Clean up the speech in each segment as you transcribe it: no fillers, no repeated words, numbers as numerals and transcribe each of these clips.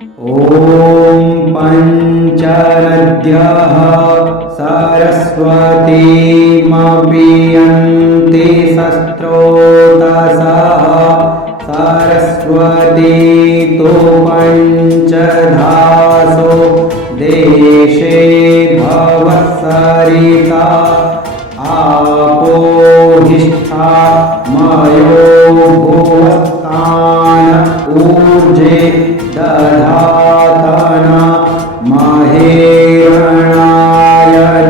ॐ पञ्चनद्यः सरस्वतीमपीयन्ति सस्रोतसः सरस्वती तु पञ्चधासो देशे भवत्सरिता आपोहिष्ठा मयो भुवस्तान ऊर्जे दधातना महेरणाय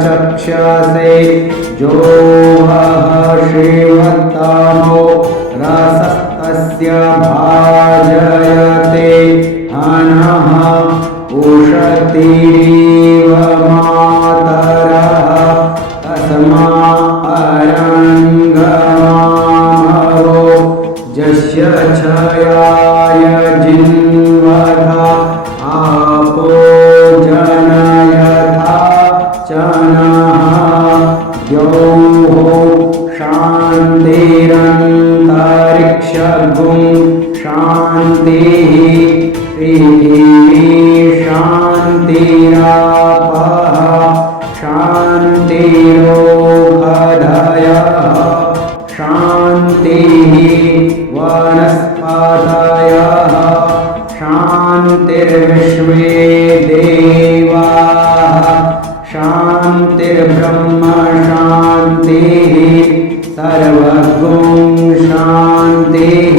चक्षसे जोहः श्रीमत्तमो रसस्तस्य भाजयते हनः उषतीरिव मातरः तस्मा अरङ्गमामरो यस्य क्षयाय जिन्वथा आपो जनयथा चनः द्यौः शान्तिरन्तरिक्षगुं शान्तिः पृथिवी शान्तिरापः शान्तिरोषधयः शान्तिः वनस्पतयः शान्तिर्विश्वे देवाः शान्तिर्ब्रह्म शान्तिः सर्वगुं शान्तिः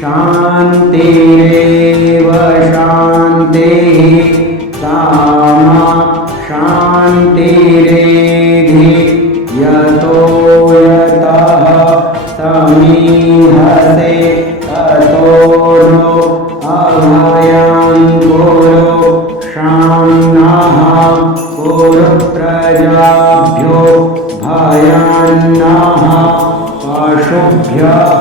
शान्तिरेव शान्तिः सामा शान्तिरेधि यतो यतः समीहसे ततो नो अभयं कुरु शाम्नः कुरु प्रजाभ्यो भयन्नः पशुभ्यः।